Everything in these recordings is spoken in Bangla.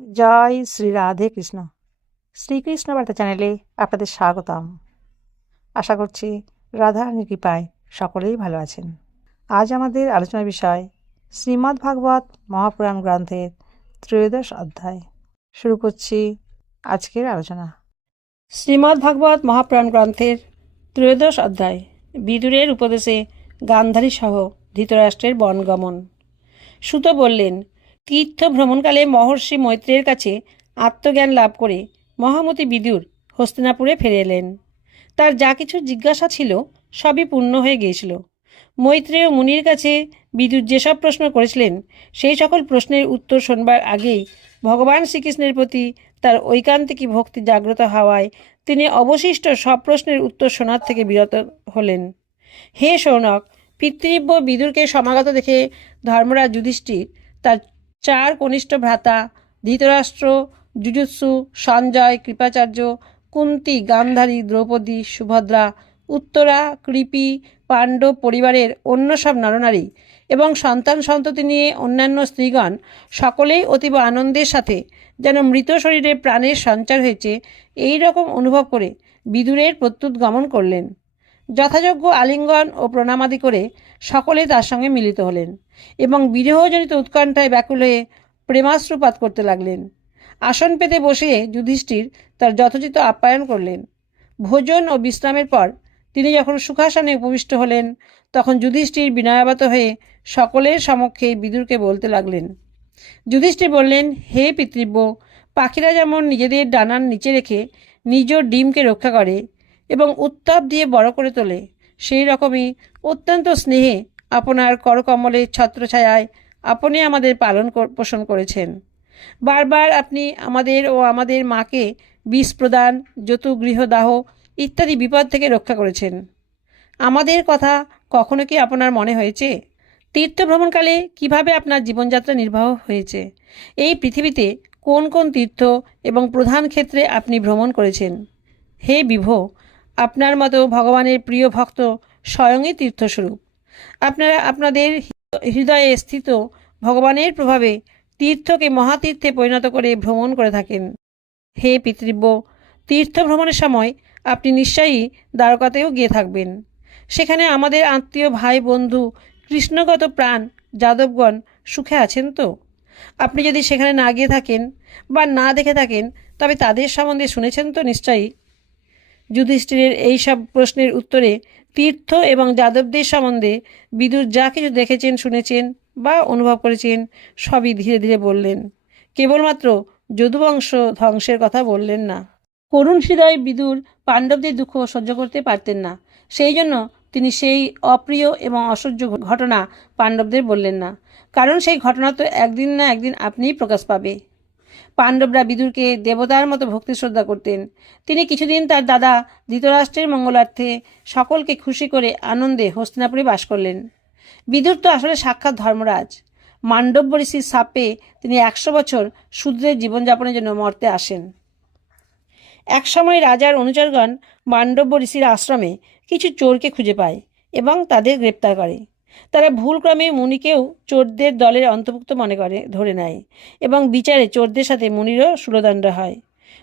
জয় শ্রী রাধে কৃষ্ণ। শ্রীকৃষ্ণ বার্তা চ্যানেলে আপনাদের স্বাগতম। আশা করছি রাধারানীর কৃপায় সকলেই ভালো আছেন। আজ আমাদের আলোচনার বিষয় শ্রীমদ্ ভাগবত মহাপুরাণ গ্রন্থের ত্রয়োদশ অধ্যায়। শুরু করছি আজকের আলোচনা। শ্রীমদ্ ভাগবত মহাপুরাণ গ্রন্থের ত্রয়োদশ অধ্যায়, বিদুরের উপদেশে গান্ধারী সহ ধৃতরাষ্ট্রের বনগমন। সুত বললেন, তীর্থ ভ্রমণকালে মহর্ষি মৈত্রেয়ের কাছে আত্মজ্ঞান লাভ করে মহামতি বিদুর হস্তিনাপুরে ফিরে এলেন। তার যা কিছু জিজ্ঞাসা ছিল সবই পূর্ণ হয়ে গিয়েছিল। মৈত্রেয় মুনির কাছে বিদুর যেসব প্রশ্ন করেছিলেন সেই সকল প্রশ্নের উত্তর শোনবার আগেই ভগবান শ্রীকৃষ্ণের প্রতি তার ঐকান্তিকী ভক্তি জাগ্রত হওয়ায় তিনি অবশিষ্ট সব প্রশ্নের উত্তর শোনার থেকে বিরত হলেন। হে শৌনক, পিতৃব্য বিদুরকে সমাগত দেখে ধর্মরাজ যুধিষ্ঠির তার 4 কনিষ্ঠ ভ্রাতা ধৃতরাষ্ট্র, যুযুৎসু, সঞ্জয়, কৃপাচার্য, কুন্তি, গান্ধারী, দ্রৌপদী, সুভদ্রা, উত্তরা, কৃপি, পাণ্ডব পরিবারের অন্য সব নরনারী এবং সন্তান সন্ততি নিয়ে অন্যান্য স্ত্রীগণ সকলেই অতীব আনন্দের সাথে যেন মৃত শরীরে প্রাণের সঞ্চার হয়েছে এই রকম অনুভব করে বিদুরের প্রত্যুত গমন করলেন। যথাযোগ্য আলিঙ্গন ও প্রণামাদি করে সকলে তার সঙ্গে মিলিত হলেন এবং বিরহজনিত উৎকণ্ঠায় ব্যাকুল হয়ে প্রেমাশ্রুপাত করতে লাগলেন। আসন পেতে বসে যুধিষ্ঠির তার যথোচিত আপ্যায়ন করলেন। ভোজন ও বিশ্রামের পর তিনি যখন সুখাসনে উপবিষ্ট হলেন তখন যুধিষ্ঠির বিনয়াবত হয়ে সকলের সমক্ষে বিদুরকে বলতে লাগলেন। যুধিষ্ঠির বললেন, হে পিতৃব্য, পাখিরা যেমন নিজেদের ডানার নিচে রেখে নিজ ডিমকে রক্ষা করে এবং উত্তাপ দিয়ে বড় করে তোলে, সেই রকমই অত্যন্ত স্নেহে আপনার করকমলের ছত্রছায়ায় আপনি আমাদের পালন পোষণ করেছেন। বারবার আপনি আমাদের ও আমাদের মাকে বিষ প্রদান, যতুগৃহদাহ ইত্যাদি বিপদ থেকে রক্ষা করেছেন। আমাদের কথা কখনো কি আপনার মনে হয়েছে? তীর্থ ভ্রমণকালে কিভাবে আপনার জীবনযাত্রা নির্বাহ হয়েছে? এই পৃথিবীতে কোন কোন তীর্থ এবং প্রধান ক্ষেত্রে আপনি ভ্রমণ করেছেন? হে বিভো, আপনার মতো ভগবানের প্রিয় ভক্ত স্বয়ংই তীর্থস্বরূপ। আপনারা আপনাদের হৃদয়ে স্থিত ভগবানের প্রভাবে তীর্থকে মহাতীর্থে পরিণত করে ভ্রমণ করে থাকেন। হে পিতৃব্য, তীর্থ ভ্রমণের সময় আপনি নিশ্চয়ই দ্বারকাতেও গিয়ে থাকবেন। সেখানে আমাদের আত্মীয় ভাই বন্ধু কৃষ্ণগত প্রাণ যাদবগণ সুখে আছেন তো? আপনি যদি সেখানে না গিয়ে থাকেন বা না দেখে থাকেন তবে তাদের সম্বন্ধে শুনেছেন তো নিশ্চয়ই। যুধিষ্ঠিরের এই সব প্রশ্নের উত্তরে তীর্থ এবং যাদবদের সম্বন্ধে বিদুর যা কিছু দেখেছেন, শুনেছেন বা অনুভব করেছেন সবই ধীরে ধীরে বললেন। কেবলমাত্র যদুবংশ ধ্বংসের কথা বললেন না। করুণ হৃদয় বিদুর পাণ্ডবদের দুঃখ সহ্য করতে পারতেন না। সেই জন্য তিনি সেই অপ্রিয় এবং অসহ্য ঘটনা পাণ্ডবদের বললেন না, কারণ সেই ঘটনা তো একদিন না একদিন আপনিই প্রকাশ পাবে। পাণ্ডবরা বিদুরকে দেবতার মতো ভক্তি শ্রদ্ধা করতেন। তিনি কিছুদিন তার দাদা ধৃতরাষ্ট্রের মঙ্গলার্থে সকলকে খুশি করে আনন্দে হস্তিনাপুরে বাস করলেন। বিদুর তো আসলে সাক্ষাৎ ধর্মরাজ। মান্ডব্য ঋষির শাপে তিনি 100 বছর শূদ্রের জীবনযাপনের জন্য মর্তে আসেন। একসময় রাজার অনুচরগণ মান্ডব্য ঋষির আশ্রমে কিছু চোরকে খুঁজে পায় এবং তাদের গ্রেপ্তার করে। তারা ভুলক্রমে মুনিকেও চোরদের দলের অন্তর্ভুক্ত মনে করে ধরে নেয় এবং বিচারে চোরদের সাথে মুনিরও শুলদণ্ড হয়।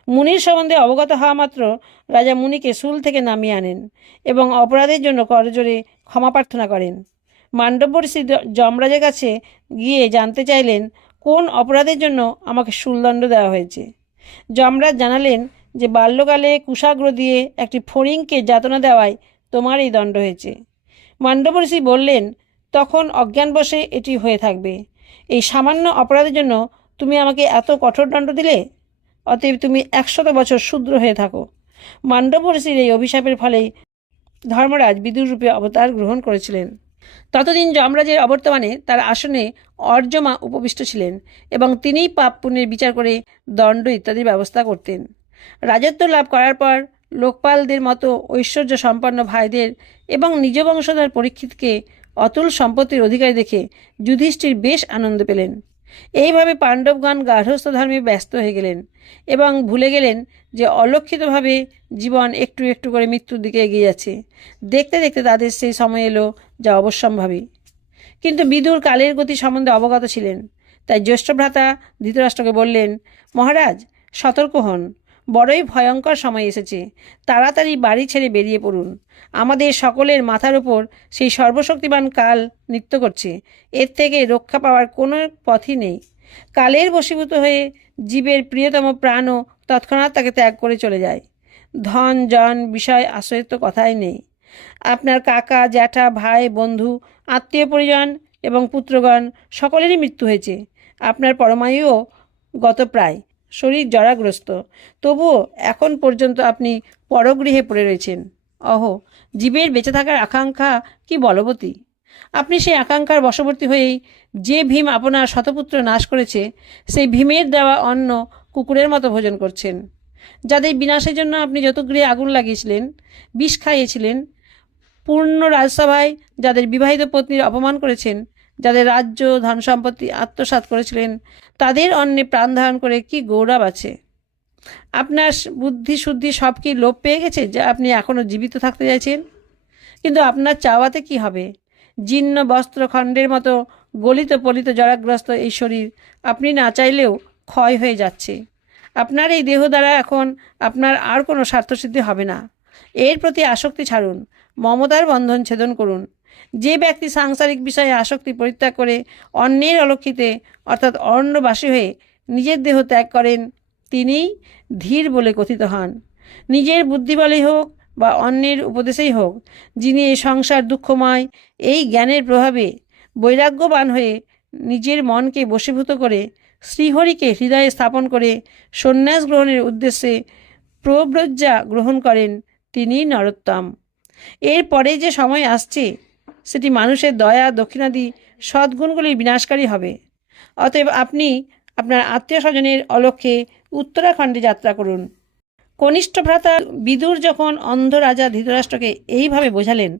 মুনির সম্বন্ধে অবগত হওয়া মাত্র রাজা মুনিকে শুল থেকে নামিয়ে আনেন এবং অপরাধের জন্য করজোরে ক্ষমা প্রার্থনা করেন। মান্ডব্য ঋষি যমরাজের কাছে গিয়ে জানতে চাইলেন, কোন অপরাধের জন্য আমাকে শুলদণ্ড দেওয়া হয়েছে। যমরাজ জানালেন যে বাল্যকালে কুশাগ্র দিয়ে একটি ফড়িংকে যাতনা দেওয়ায় তোমার এই দণ্ড হয়েছে। মান্ডব্য ঋষি বললেন, তখন অজ্ঞানবশে এটি হয়ে থাকবে। এই সামান্য অপরাধের জন্য তুমি আমাকে এত কঠোর দণ্ড দিলে? অতএব তুমি 100 বছর শূদ্র হয়ে থাকো। মান্ডব্য ঋষির এই অভিশাপের ফলেই ধর্মরাজ বিদুর রূপে অবতার গ্রহণ করেছিলেন। ততদিন যমরাজের অবর্তমানে তার আসনে অর্যমা উপবিষ্ট ছিলেন এবং তিনিই পাপ পুণ্যের বিচার করে দণ্ড ইত্যাদির ব্যবস্থা করতেন। রাজত্ব লাভ করার পর লোকপালদের মতো ঐশ্বর্য সম্পন্ন ভাইদের এবং নিজ বংশধর পরীক্ষিতকে অতুল সম্পত্তির অধিকারী দেখে যুধিষ্ঠির বেশ আনন্দ পেলেন। এইভাবে পাণ্ডবগণ গার্হস্থ্য ধর্মে ব্যস্ত হয়ে গেলেন এবং ভুলে গেলেন যে অলক্ষিতভাবে জীবন একটু একটু করে মৃত্যুর দিকে এগিয়ে যাচ্ছে। দেখতে দেখতে তাদের সেই সময় এলো যা অবশ্যম্ভাবী। কিন্তু বিদুর কালের গতি সম্বন্ধে অবগত ছিলেন। তাই জ্যেষ্ঠ ভ্রাতা ধৃতরাষ্ট্রকে বললেন, মহারাজ সতর্ক হন, বড়ই ভয়ঙ্কর সময় এসেছে। তাড়াতাড়ি বাড়ি ছেড়ে বেরিয়ে পড়ুন। আমাদের সকলের মাথার ওপর সেই সর্বশক্তিমান কাল নৃত্য করছে। এর থেকে রক্ষা পাওয়ার কোনো পথই নেই। কালের বশীভূত হয়ে জীবের প্রিয়তম প্রাণও তৎক্ষণাৎ তাকে ত্যাগ করে চলে যায়। ধন জন বিষয় আশ্রয়ের তো কথাই নেই। আপনার কাকা জ্যাঠা ভাই বন্ধু আত্মীয় পরিজন এবং পুত্রগণ সকলেরই মৃত্যু হয়েছে। আপনার পরমায়ুও গত প্রায়, শরীর জরাগ্রস্ত, তবুও এখন পর্যন্ত আপনি পরগৃহে পড়ে রয়েছেন। অহো, জীবের বেঁচে থাকার আকাঙ্ক্ষা কি বলবতী! আপনি সেই আকাঙ্ক্ষার বশবর্তী হয়েই যে ভীম আপনার শতপুত্র নাশ করেছে, সেই ভীমের দেওয়া অন্ন কুকুরের মতো ভোজন করছেন। যাদের বিনাশের জন্য আপনি যতগৃহে আগুন লাগিয়েছিলেন, বিষ খাইয়েছিলেন, পূর্ণ রাজসভায় যাদের বিবাহিত পত্নীর অপমান করেছেন, যাদের রাজ্য ধন সম্পত্তি আত্মসাৎ করেছিলেন, তাদের অন্নে প্রাণ ধারণ করে কি গৌরব আছে! আপনার বুদ্ধি শুদ্ধি সব কি লোপ পেয়ে গেছে যে আপনি এখনও জীবিত থাকতে চাইছেন? কিন্তু আপনার চাওয়াতে কি হবে? জীর্ণ বস্ত্রখণ্ডের মতো গলিত পলিত জরাগ্রস্ত এই শরীর আপনি না চাইলেও ক্ষয় হয়ে যাচ্ছে। আপনার এই দেহ দ্বারা এখন আপনার আর কোনো স্বার্থসিদ্ধি হবে না। এর প্রতি আসক্তি ছাড়ুন, মমতার বন্ধন ছেদন করুন। যে ব্যক্তি সাংসারিক বিষয়ে আসক্তি পরিত্যাগ করে অন্যের অলক্ষিতে অর্থাৎ অরণ্যবাসী হয়ে নিজের দেহ ত্যাগ করেন, তিনিই ধীর বলে কথিত হন। নিজের বুদ্ধি বলেই হোক বা অন্যের উপদেশেই হোক, যিনি এই সংসার দুঃখময় এই জ্ঞানের প্রভাবে বৈরাগ্যবান হয়ে নিজের মনকে বশীভূত করে শ্রীহরিকে হৃদয়ে স্থাপন করে সন্ন্যাস গ্রহণের উদ্দেশ্যে প্রব্রজ্জা গ্রহণ করেন, তিনি নরোত্তম। এরপরে যে সময় আসছে, সেটি মানুষের দয়া দক্ষিণাদি সদ্গুণগুলির বিনাশকারী হবে। অতএব আপনি আপনার আত্মীয় স্বজনের অলক্ষ্যে উত্তরাখণ্ডে যাত্রা করুন। কনিষ্ঠ ভ্রাতা বিদুর যখন অন্ধ রাজা ধৃতরাষ্ট্রকে এইভাবে বোঝালেন,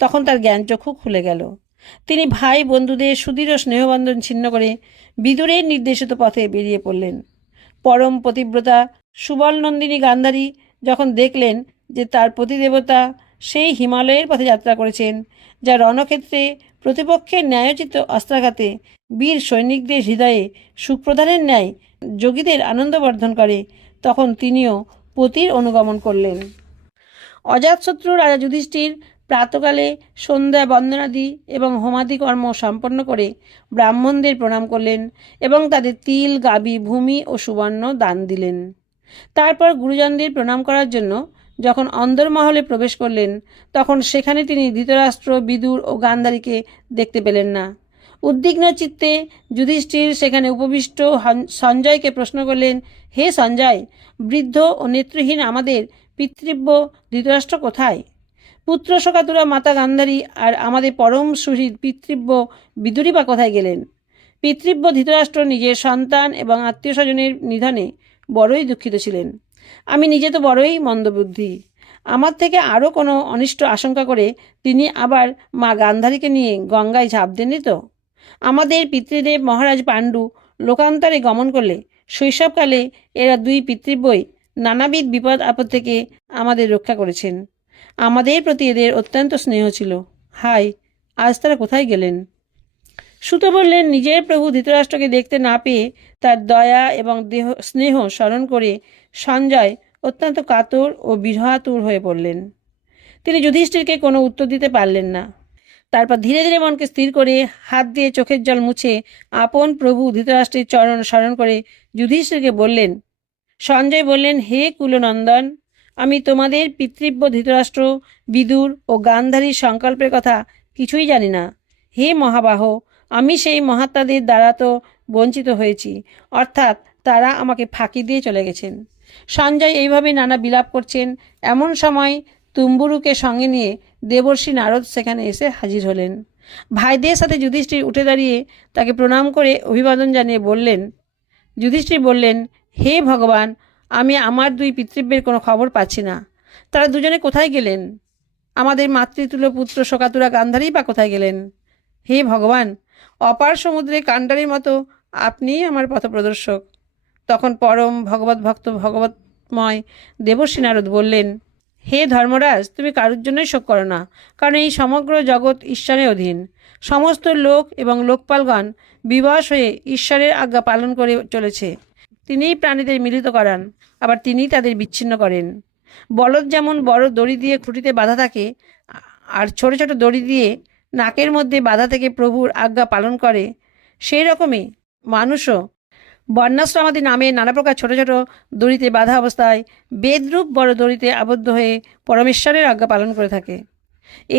তখন তার জ্ঞানচক্ষু খুলে গেল। তিনি ভাই বন্ধুদের সুদৃঢ় স্নেহবন্ধন ছিন্ন করে বিদুরের নির্দেশিত পথে বেরিয়ে পড়লেন। পরম পতিব্রতা সুবলনন্দিনী গান্ধারী যখন দেখলেন যে তার পতিদেবতা সেই হিমালয়ের পথে যাত্রা করেছেন, যা রণক্ষেত্রে প্রতিপক্ষের ন্যায়োচিত অস্ত্রাঘাতে বীর সৈনিকদের হৃদয়ে সুপ্রদানের ন্যায় যোগীদের আনন্দবর্ধন করে, তখন তিনিও পতির অনুগমন করলেন। অজাতশত্রু রাজা যুধিষ্ঠির প্রাতকালে সন্ধ্যা বন্দনাদি এবং হোমাদি কর্ম সম্পন্ন করে ব্রাহ্মণদের প্রণাম করলেন এবং তাদের তিল গাবি ভূমি ও সুবর্ণ দান দিলেন। তারপর গুরুজনদের প্রণাম করার জন্য যখন অন্দরমহলে প্রবেশ করলেন, তখন সেখানে তিনি ধৃতরাষ্ট্র বিদুর ও গান্ধারীকে দেখতে পেলেন না। উদ্বিগ্ন চিত্তে যুধিষ্ঠির সেখানে উপবিষ্ট সঞ্জয়কে প্রশ্ন করলেন, হে সঞ্জয়, বৃদ্ধ ও নেত্রহীন আমাদের পিতৃব্য ধৃতরাষ্ট্র কোথায়? পুত্র শোকাতুরা মাতা গান্ধারী আর আমাদের পরম সুহৃদ পিতৃব্য বিদুরী বা কোথায় গেলেন? পিতৃব্য ধৃতরাষ্ট্র নিজের সন্তান এবং আত্মীয় স্বজনের নিধনে বড়ই দুঃখিত ছিলেন। আমি নিজে তো বড়ই মন্দবুদ্ধি। আমার থেকে আরও কোনো অনিষ্ট আশঙ্কা করে তিনি আবার মা গান্ধারীকে নিয়ে গঙ্গায় ঝাঁপ দেননি তো? আমাদের পিতৃদেব মহারাজ পাণ্ডু লোকান্তরে গমন করলে শৈশবকালে এরা দুই পিতৃব্যই নানাবিধ বিপদ আপদ থেকে আমাদের রক্ষা করেছেন। আমাদের প্রতি এদের অত্যন্ত স্নেহ ছিল। হায়, আজ তারা কোথায় গেলেন? সুত বললেন, নিজের প্রভু ধৃতরাষ্ট্রকে দেখতে না পেয়ে তার দয়া এবং স্নেহ স্মরণ করে সঞ্জয় অত্যন্ত কাতর ও বিরহাতুর হয়ে পড়লেন। তিনি যুধিষ্ঠিরকে কোনো উত্তর দিতে পারলেন না। তারপর ধীরে ধীরে মনকে স্থির করে হাত দিয়ে চোখের জল মুছে আপন প্রভু ধৃতরাষ্ট্রের চরণ স্মরণ করে যুধিষ্ঠিরকে বললেন। সঞ্জয় বললেন, হে কুলনন্দন, আমি তোমাদের পিতৃব্য ধৃতরাষ্ট্র বিদুর ও গান্ধারীর সংকল্পের কথা কিছুই জানি না। হে মহাবাহ, আমি সেই মহাত্মাদের দ্বারা তো বঞ্চিত হয়েছি, অর্থাৎ তারা আমাকে ফাঁকি দিয়ে চলে গেছেন। সঞ্জয় এইভাবে নানা বিলাপ করছেন। এমন সময় তুম্বুরুকে সঙ্গে নিয়ে দেবর্ষি নারদ সেখানে এসে হাজির হলেন। ভাইদের সাথে যুধিষ্ঠির উঠে দাঁড়িয়ে তাকে প্রণাম করে অভিবাদন জানিয়ে বললেন। যুধিষ্ঠির বললেন, হে ভগবান, আমি আমার দুই পিতৃব্যের কোনো খবর পাচ্ছি না। তারা দুজনে কোথায় গেলেন? আমাদের মাতৃতুল্য পুত্র শোকাতুরা গান্ধারী বা কোথায় গেলেন? হে ভগবান, অপার সমুদ্রে কাণ্ডারির মতো আপনিই আমার পথপ্রদর্শক। তখন পরম ভগবত ভক্ত ভগবতময় দেবর্ষি নারদ বললেন, হে ধর্মরাজ, তুমি কারোর জন্যই শোক করো না, কারণ এই সমগ্র জগৎ ঈশ্বরের অধীন। সমস্ত লোক এবং লোকপালগণ বিবশ হয়ে ঈশ্বরের আজ্ঞা পালন করে চলেছে। তিনিই প্রাণীদের মিলিত করান, আবার তিনিই তাদের বিচ্ছিন্ন করেন। বলদ যেমন বড় দড়ি দিয়ে খুঁটিতে বাঁধা থাকে আর ছোট ছোট দড়ি দিয়ে নাকের মধ্যে বাঁধা থেকে প্রভুর আজ্ঞা পালন করে, সেই রকমই মানুষও বর্ণাশ্রমাদি নামে নানা প্রকার ছোট ছোট দড়িতে বাঁধা অবস্থায় বেদরূপ বড় দড়িতে আবদ্ধ হয়ে পরমেশ্বরের আজ্ঞা পালন করে থাকে।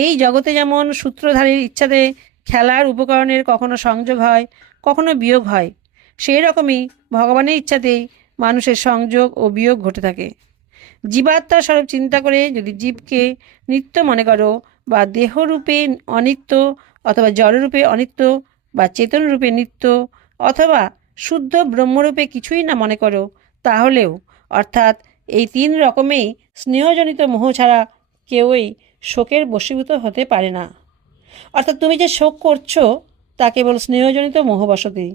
এই জগতে যেমন সূত্রধারীর ইচ্ছাতে খেলার উপকরণের কখনো সংযোগ হয়, কখনো বিয়োগ হয়, সেই রকমই ভগবানের ইচ্ছাতেই মানুষের সংযোগ ও বিয়োগ ঘটে থাকে। জীবাত্মা স্বরূপ চিন্তা করে যদি জীবকে নিত্য মনে করো, বা দেহরূপে অনিত্য, অথবা জড়রূপে অনিত্য, বা চেতনরূপে নিত্য, অথবা শুদ্ধ ব্রহ্মরূপে কিছুই না মনে করো, তাহলেও অর্থাৎ এই তিন রকমেই স্নেহজনিত মোহ ছাড়া কেউই শোকের বশীভূত হতে পারে না। অর্থাৎ তুমি যে শোক করছো তা কেবল স্নেহজনিত মোহবশতেই।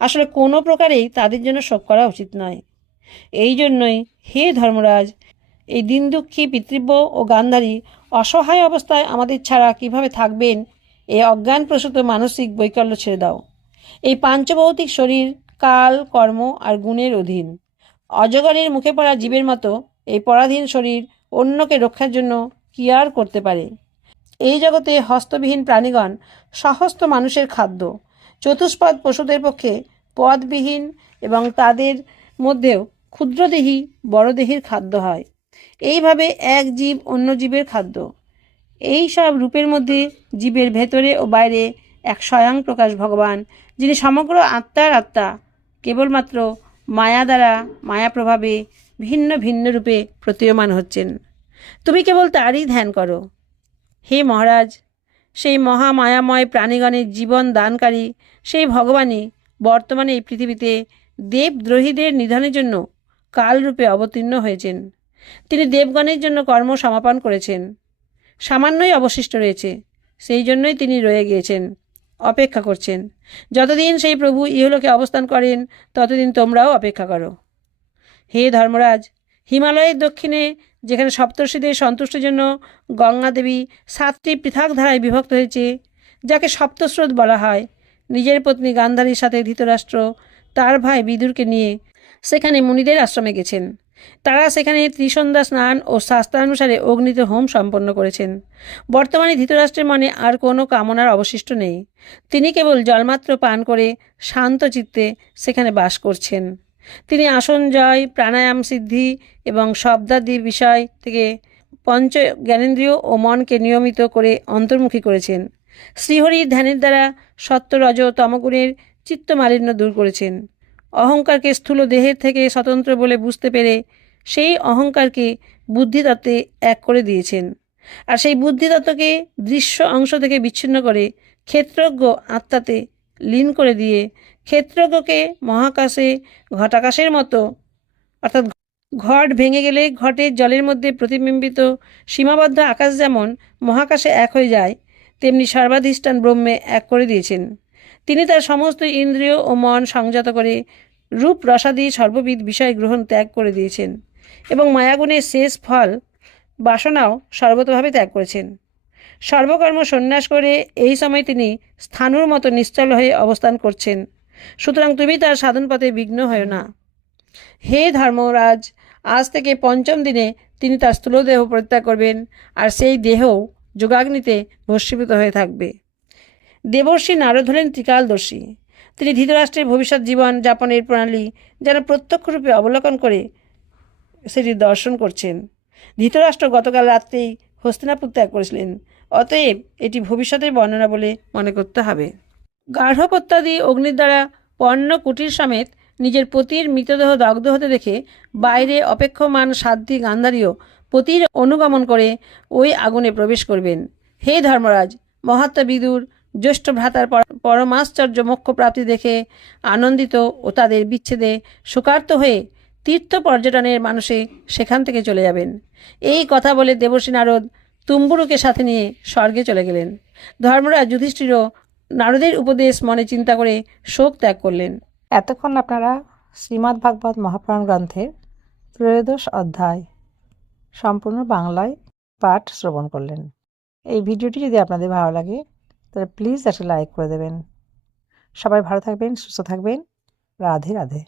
আসলে কোনো প্রকারেই তাদের জন্য শোক করা উচিত নয়। এই জন্যই হে ধর্মরাজ, এই দিন দুঃখী পিতৃব্য ও গান্ধারী অসহায় অবস্থায় আমাদের ছাড়া কিভাবে থাকবেন, এই অজ্ঞানপ্রসূত মানসিক বৈকল্য ছেড়ে দাও। এই পাঞ্চভৌতিক শরীর কাল, কর্ম আর গুণের অধীন। অজগরের মুখে পড়া জীবের মতো এই পরাধীন শরীর অন্যকে রক্ষার জন্য কি আর করতে পারে? এই জগতে হস্তবিহীন প্রাণীগণ সহস্ত মানুষের খাদ্য। চতুষ্পদ পশুদের পক্ষে পদবিহীন এবং তাদের মধ্যেও ক্ষুদ্রদেহী বড়দেহীর খাদ্য হয়। এইভাবে এক জীব অন্য জীবের খাদ্য। এই সব রূপের মধ্যে জীবের ভেতরে ও বাইরে এক স্বয়ং প্রকাশ ভগবান, যিনি সমগ্র আত্মার আত্মা, কেবলমাত্র মায়া দ্বারা মায়া প্রভাবে ভিন্ন ভিন্ন রূপে প্রতীয়মান হচ্ছেন। তুমি কেবল তারই ধ্যান করো। হে মহারাজ, সেই মহামায়াময় প্রাণীগণের জীবন দানকারী সেই ভগবানই বর্তমানে এই পৃথিবীতে দেবদ্রোহীদের নিধনের জন্য কালরূপে অবতীর্ণ হয়েছেন। তিনি দেবগণের জন্য কর্ম সমাপন করেছেন। সামান্যই অবশিষ্ট রয়েছে, সেই জন্যই তিনি রয়ে গিয়েছেন, অপেক্ষা করছেন। যতদিন সেই প্রভু ইহলোকে অবস্থান করেন ততদিন তোমরাও অপেক্ষা করো। হে ধর্মরাজ, হিমালয়ের দক্ষিণে যেখানে সপ্তর্ষিদের সন্তুষ্টির জন্য গঙ্গা দেবী 7টি পৃথক ধারায় বিভক্ত হয়েছে, যাকে সপ্তস্রোত বলা হয়, নিজের পত্নী গান্ধারীর সাথে ধৃতরাষ্ট্র তার ভাই বিদুরকে নিয়ে সেখানে মুনিদের আশ্রমে গেছেন। তারা সেখানে ত্রিসন্ধ্যা স্নান ও শাস্ত্রানুসারে অগ্নিতে হোম সম্পন্ন করেছেন। বর্তমানে ধৃতরাষ্ট্রের মনে আর কোনো কামনার অবশিষ্ট নেই। তিনি কেবল জলমাত্র পান করে শান্ত চিত্তে সেখানে বাস করছেন। তিনি আসন জয়, প্রাণায়াম সিদ্ধি এবং শব্দাদি বিষয় থেকে পঞ্চ জ্ঞানেন্দ্রিয় ও মনকে নিয়মিত করে অন্তর্মুখী করেছেন। শ্রীহরির ধ্যানের দ্বারা সত্য রজ তমগুণের চিত্তমালিন্য দূর করেছেন। অহংকারকে স্থূল দেহের থেকে স্বতন্ত্র বলে বুঝতে পেরে সেই অহংকারকে বুদ্ধিতত্ত্বে এক করে দিয়েছেন। আর সেই বুদ্ধিতত্ত্বকে দৃশ্য অংশ থেকে বিচ্ছিন্ন করে ক্ষেত্রজ্ঞ আত্মাতে লীন করে দিয়ে ক্ষেত্রজ্ঞকে মহাকাশে ঘটাকাশের মতো, অর্থাৎ ঘট ভেঙে গেলে ঘটের জলের মধ্যে প্রতিবিম্বিত সীমাবদ্ধ আকাশ যেমন মহাকাশে এক হয়ে যায়, তেমনি সর্বাধিষ্ঠান ব্রহ্মে এক করে দিয়েছেন। তিনি তার সমস্ত ইন্দ্রিয় ও মন সংযত করে রূপ রসাদি সর্ববিধ বিষয় গ্রহণ ত্যাগ করে দিয়েছেন এবং মায়াগুণের শেষ ফল বাসনাও সর্বতভাবে ত্যাগ করেছেন। সর্বকর্ম সন্ন্যাস করে এই সময় তিনি স্থাণুর মতো নিশ্চল হয়ে অবস্থান করছেন। সুতরাং তুমি তার সাধন পথে বিঘ্ন হও না। হে ধর্মরাজ, আজ থেকে 5ম দিনে তিনি তার স্থূল দেহ পরিত্যাগ করবেন, আর সেই দেহও যোগাগ্নিতে ভস্মীভূত হয়ে থাকবে। দেবর্ষি নারদ হলেন ত্রিকালদর্শী। তিনি ধৃতরাষ্ট্রের ভবিষ্যৎ জীবন যাপনের প্রণালী যেন প্রত্যক্ষরূপে অবলোকন করে সেটি দর্শন করছেন। ধৃতরাষ্ট্র গতকাল রাত্রেই হস্তিনাপুর ত্যাগ করেছিলেন, অতএব এটি ভবিষ্যতের বর্ণনা বলে মনে করতে হবে। গার্হপত্যাদি অগ্নির দ্বারা পণ্য কুটির সমেত নিজের পতির মৃতদেহ দগ্ধ হতে দেখে বাইরে অপেক্ষমান সাধ্বী গান্ধারীও পতির অনুগমন করে ওই আগুনে প্রবেশ করবেন। হে ধর্মরাজ, মহাত্মা বিদুর জ্যেষ্ঠ ভ্রাতার পরমাশ্চর্য মোক্ষ প্রাপ্তি দেখে আনন্দিত ও তাদের বিচ্ছেদে শোকার্ত হয়ে তীর্থ পর্যটনের মানুষে সেখান থেকে চলে যাবেন। এই কথা বলে দেবর্ষি নারদ তুম্বুরুকে সাথে নিয়ে স্বর্গে চলে গেলেন। ধর্মরাজ যুধিষ্ঠিরও নারদের উপদেশ মনে চিন্তা করে শোক ত্যাগ করলেন। এতক্ষণ আপনারা শ্রীমদ্ ভাগবত মহাপুরাণ গ্রন্থের ত্রয়োদশ অধ্যায় সম্পূর্ণ বাংলায় পাঠ শ্রবণ করলেন। এই ভিডিওটি যদি আপনাদের ভালো লাগে তাহলে প্লিজ একটা লাইক করে দেবেন। সবাই ভালো থাকবেন, সুস্থ থাকবেন। রাধে রাধে।